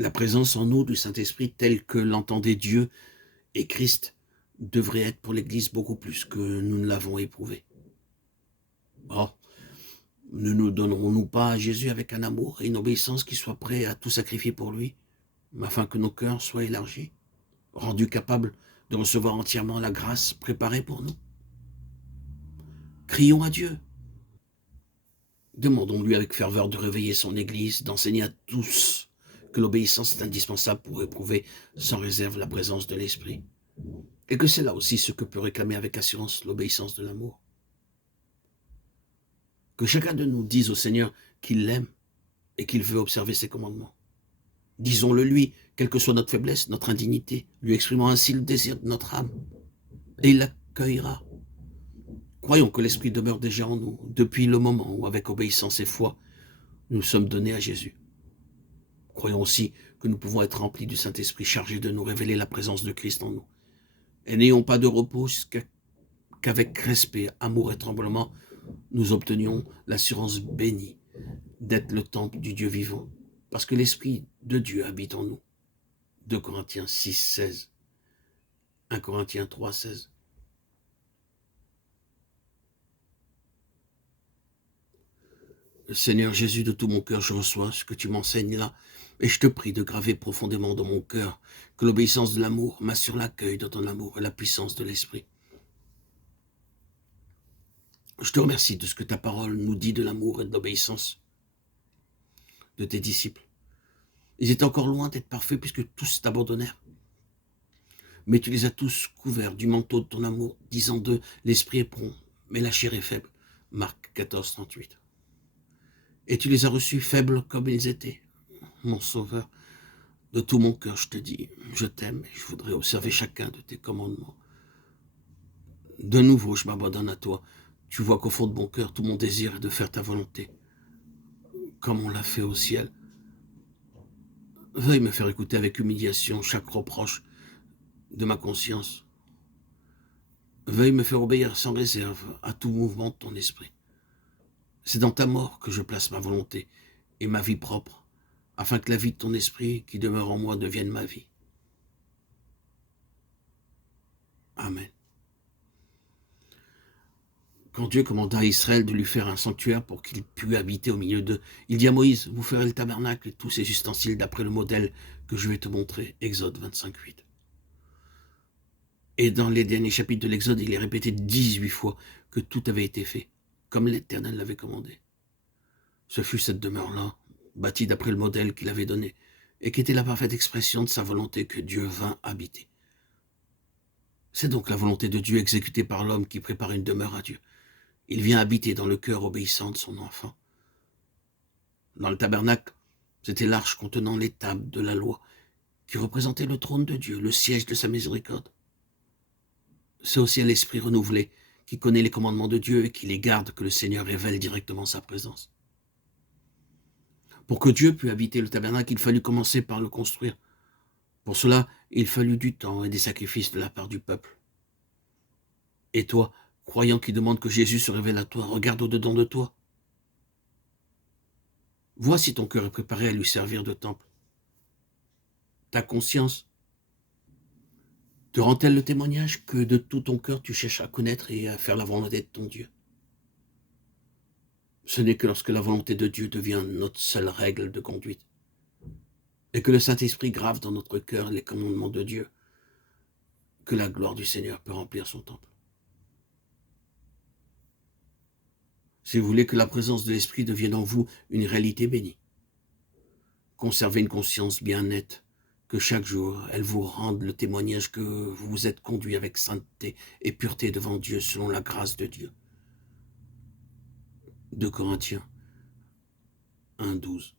La présence en nous du Saint-Esprit telle que l'entendait Dieu et Christ devrait être pour l'Église beaucoup plus que nous ne l'avons éprouvé. Or, ne nous donnerons-nous pas à Jésus avec un amour et une obéissance qui soit prêt à tout sacrifier pour lui, afin que nos cœurs soient élargis, rendus capables de recevoir entièrement la grâce préparée pour nous? Crions à Dieu. Demandons-lui avec ferveur de réveiller son Église, d'enseigner à tous que l'obéissance est indispensable pour éprouver sans réserve la présence de l'Esprit. Et que c'est là aussi ce que peut réclamer avec assurance l'obéissance de l'amour. Que chacun de nous dise au Seigneur qu'il l'aime et qu'il veut observer ses commandements. Disons-le lui, quelle que soit notre faiblesse, notre indignité, lui exprimant ainsi le désir de notre âme. Et il l'accueillera. Croyons que l'Esprit demeure déjà en nous, depuis le moment où, avec obéissance et foi, nous sommes donnés à Jésus. Croyons aussi que nous pouvons être remplis du Saint-Esprit, chargé de nous révéler la présence de Christ en nous. Et n'ayons pas de repos qu'avec respect, amour et tremblement, nous obtenions l'assurance bénie d'être le temple du Dieu vivant, parce que l'Esprit de Dieu habite en nous. 2 Corinthiens 6, 16, 1 Corinthiens 3, 16. Seigneur Jésus, de tout mon cœur, je reçois ce que tu m'enseignes là, et je te prie de graver profondément dans mon cœur que l'obéissance de l'amour m'assure l'accueil de ton amour et la puissance de l'Esprit. Je te remercie de ce que ta parole nous dit de l'amour et de l'obéissance de tes disciples. Ils étaient encore loin d'être parfaits puisque tous t'abandonnèrent. Mais tu les as tous couverts du manteau de ton amour, disant d'eux, l'esprit est prompt, mais la chair est faible. Marc 14, 38. Et tu les as reçus faibles comme ils étaient. Mon Sauveur, de tout mon cœur, je te dis, je t'aime et je voudrais observer chacun de tes commandements. De nouveau, je m'abandonne à toi. Tu vois qu'au fond de mon cœur, tout mon désir est de faire ta volonté, comme on l'a fait au ciel. Veuille me faire écouter avec humiliation chaque reproche de ma conscience. Veuille me faire obéir sans réserve à tout mouvement de ton esprit. C'est dans ta mort que je place ma volonté et ma vie propre, afin que la vie de ton esprit qui demeure en moi devienne ma vie. Amen. Quand Dieu commanda à Israël de lui faire un sanctuaire pour qu'il pût habiter au milieu d'eux, il dit à Moïse, vous ferez le tabernacle et tous ses ustensiles d'après le modèle que je vais te montrer. Exode 25, 8. Et dans les derniers chapitres de l'Exode, il est répété 18 fois que tout avait été fait, comme l'Éternel l'avait commandé. Ce fut cette demeure-là, bâtie d'après le modèle qu'il avait donné, et qui était la parfaite expression de sa volonté que Dieu vint habiter. C'est donc la volonté de Dieu exécutée par l'homme qui prépare une demeure à Dieu. Il vient habiter dans le cœur obéissant de son enfant. Dans le tabernacle, c'était l'arche contenant les tables de la loi, qui représentait le trône de Dieu, le siège de sa miséricorde. C'est aussi à l'esprit renouvelé, qui connaît les commandements de Dieu et qui les garde, que le Seigneur révèle directement sa présence. Pour que Dieu pût habiter le tabernacle, il fallut commencer par le construire. Pour cela, il fallut du temps et des sacrifices de la part du peuple. Et toi, croyant qui demande que Jésus se révèle à toi, regarde au-dedans de toi. Vois si ton cœur est préparé à lui servir de temple. Ta conscience te rend-elle le témoignage que de tout ton cœur tu cherches à connaître et à faire la volonté de ton Dieu? Ce n'est que lorsque la volonté de Dieu devient notre seule règle de conduite et que le Saint-Esprit grave dans notre cœur les commandements de Dieu que la gloire du Seigneur peut remplir son temple. Si vous voulez que la présence de l'Esprit devienne en vous une réalité bénie, conservez une conscience bien nette, que chaque jour, elle vous rende le témoignage que vous vous êtes conduit avec sainteté et pureté devant Dieu selon la grâce de Dieu. 2 Corinthiens 1, 12.